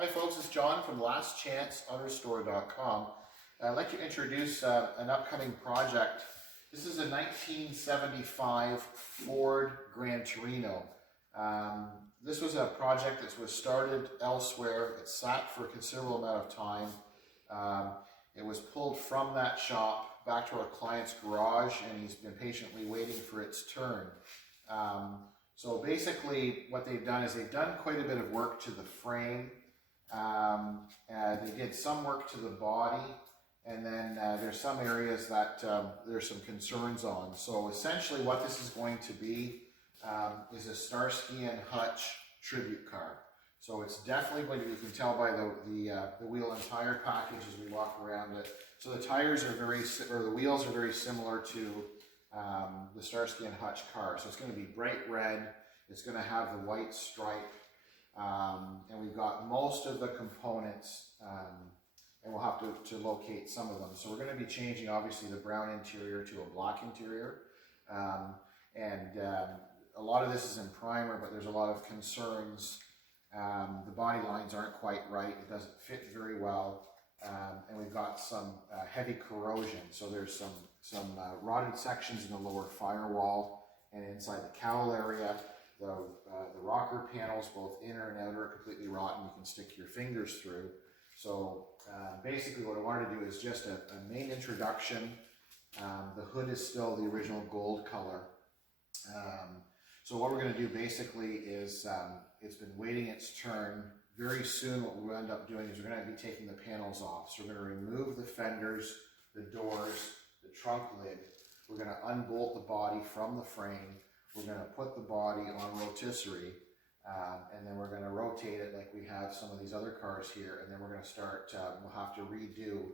Hi folks, it's John from lastchanceautorestore.com. I'd like to introduce an upcoming project. This is a 1975 Ford Gran Torino. This was a project that was started elsewhere. It sat for a considerable amount of time. It was pulled from that shop back to our client's garage, and he's been patiently waiting for its turn. So basically what they've done is they've done quite a bit of work to the frame. They did some work to the body, and then there's some areas that there's some concerns on. So essentially what this is going to be is a Starsky Hutch Tribute Car. So it's definitely going to be, you can tell by the wheel and tire package as we walk around it. So the tires are the wheels are very similar to the Starsky Hutch car. So it's going to be bright red. It's going to have the white stripe. And we've got most of the components, and we'll have to locate some of them. So we're going to be changing, obviously, the brown interior to a black interior. A lot of this is in primer, but there's a lot of concerns. The body lines aren't quite right. It doesn't fit very well. And we've got some heavy corrosion. So there's some rotted sections in the lower firewall and inside the cowl area. The rocker panels, both inner and outer, are completely rotten. You can stick your fingers through. So basically what I wanted to do is just a main introduction. The hood is still the original gold color. So what we're going to do basically is, it's been waiting its turn. Very soon what we'll end up doing is we're going to be taking the panels off. So we're going to remove the fenders, the doors, the trunk lid. We're going to unbolt the body from the frame. We're going to put the body on rotisserie, and then we're going to rotate it like we have some of these other cars here, and then we're going to start, we'll have to redo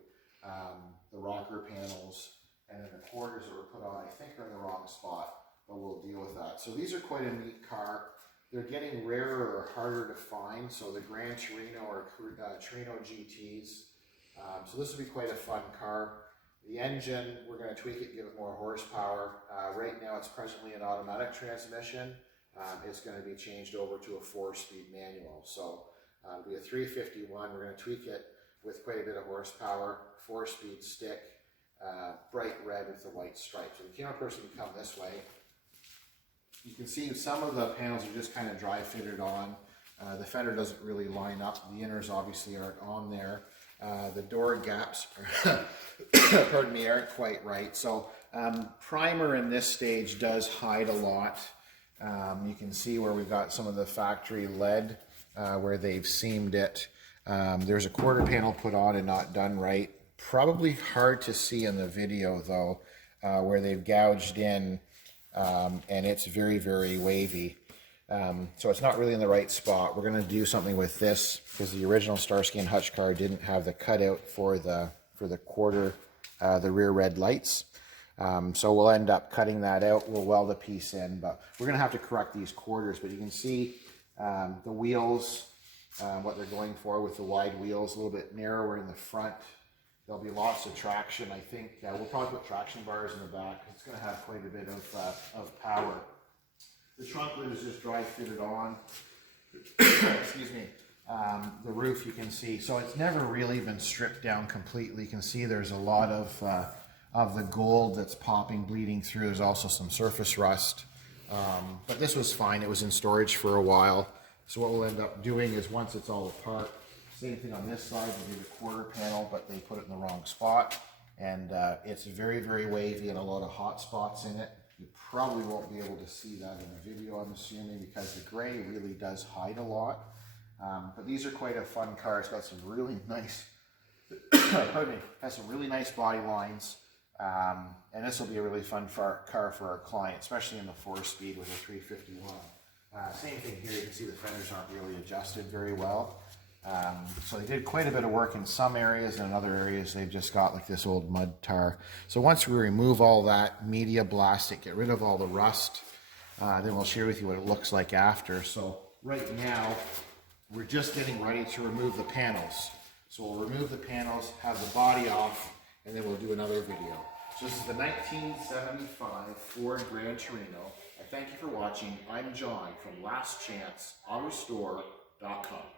the rocker panels, and then the quarters that were put on, I think, are in the wrong spot, but we'll deal with that. So these are quite a neat car. They're getting rarer or harder to find, so the Gran Torino or Torino GTs. So this will be quite a fun car. The engine, we're going to tweak it, give it more horsepower. Right now it's presently an automatic transmission. It's going to be changed over to a 4-speed manual. So it'll be a 351. We're going to tweak it with quite a bit of horsepower, 4-speed stick, bright red with the white stripes. So the camera person can come this way. You can see some of the panels are just kind of dry fitted on. The fender doesn't really line up. The inners obviously aren't on there. The door gaps are pardon me, aren't quite right. So primer in this stage does hide a lot. You can see where we've got some of the factory lead where they've seamed it. There's a quarter panel put on and not done right. Probably hard to see in the video though, where they've gouged in, and it's very, very wavy. So it's not really in the right spot. We're going to do something with this because the original Starsky & Hutch car didn't have the cutout for the quarter, the rear red lights. So we'll end up cutting that out. We'll weld a piece in, but we're going to have to correct these quarters. But you can see the wheels, what they're going for with the wide wheels, a little bit narrower in the front. There'll be lots of traction. I think we'll probably put traction bars in the back. It's going to have quite a bit of power. The trunk lid is just dry fitted on. Excuse me. The roof you can see. So it's never really been stripped down completely. You can see there's a lot of the gold that's popping, bleeding through. There's also some surface rust. But this was fine. It was in storage for a while. So what we'll end up doing is once it's all apart, same thing on this side. We'll do the quarter panel, but they put it in the wrong spot. And it's very, very wavy and a lot of hot spots in it. You probably won't be able to see that in the video, I'm assuming, because the gray really does hide a lot. But these are quite a fun car. It's got some really nice, pardon me, has some really nice body lines. And this will be a really fun car for our client, especially in the 4-speed with a 351. Same thing here. You can see the fenders aren't really adjusted very well. So they did quite a bit of work in some areas, and in other areas they've just got like this old mud tar. So once we remove all that, media blast it, get rid of all the rust, then we'll share with you what it looks like after. So right now we're just getting ready to remove the panels. So we'll remove the panels, have the body off, and then we'll do another video. So this is the 1975 Ford Gran Torino. I thank you for watching. I'm John from lastchanceautorestore.com.